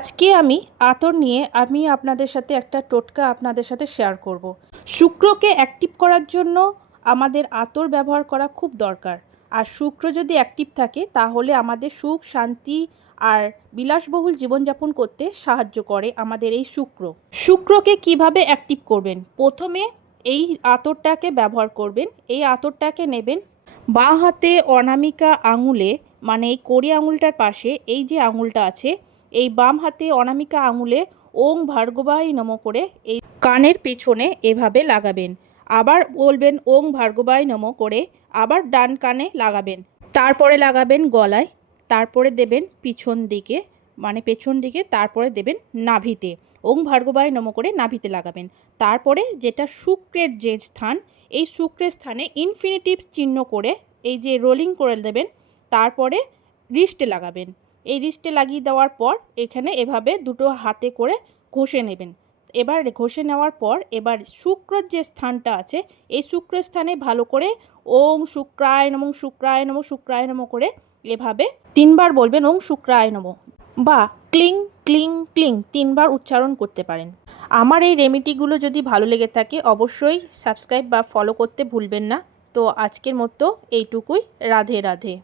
আজকে আমি আতর নিয়ে আপনাদের সাথে একটা টোটকা আপনাদের সাথে শেয়ার করব। শুক্রকে অ্যাক্টিভ করার জন্য আমাদের আতর ব্যবহার করা খুব দরকার। আর শুক্র যদি অ্যাক্টিভ থাকে তাহলে আমাদের সুখ শান্তি আর বিলাসবহুল জীবনযাপন করতে সাহায্য করে আমাদের এই শুক্র। শুক্রকে কিভাবে অ্যাক্টিভ করবেন? প্রথমে এই আতরটাকে ব্যবহার করবেন। এই আতরটাকে নেবেন বাঁ হাতে অনামিকা আঙুলে, মানে এই কড়ি আঙুলটার পাশে এই যে আঙুলটা আছে, এই বাম হাতে অনামিকা আঙুলে ওং ভার্গবায় নমঃ করে এই কানের পেছনে এভাবে লাগাবেন। আবার বলবেন ওং ভার্গবায় নমঃ করে, আবার ডান কানে লাগাবেন। তারপরে লাগাবেন গলায়, তারপরে দেবেন পিছন দিকে, মানে পেছন দিকে, তারপরে দেবেন নাভিতে। ওং ভার্গবায় নমঃ করে নাভিতে লাগাবেন। তারপরে যেটা শুক্রের যে স্থান, এই শুক্রের স্থানে ইনফিনিটিভ চিহ্ন করে এই যে রোলিং করে দেবেন। তারপরে রিস্টে লাগাবেন। এই রিস্টে লাগিয়ে দেওয়ার পর এখানে এভাবে দুটো হাতে করে ঘষে নেবেন। এবার ঘষে নেওয়ার পর এবার শুক্রের যে স্থানটা আছে, এই শুক্রের স্থানে ভালো করে ওং শুক্রায় নমঃ শুক্রায় নমঃ শুক্রায় নমঃ করে এভাবে 3বার বলবেন ওং শুক্রায় নমঃ, বা ক্লিং ক্লিং ক্লিং 3বার উচ্চারণ করতে পারেন। আমার এই রেমেডিগুলো যদি ভালো লেগে থাকে অবশ্যই সাবস্ক্রাইব বা ফলো করতে ভুলবেন না। তো আজকের মতো এইটুকুই। রাধে রাধে।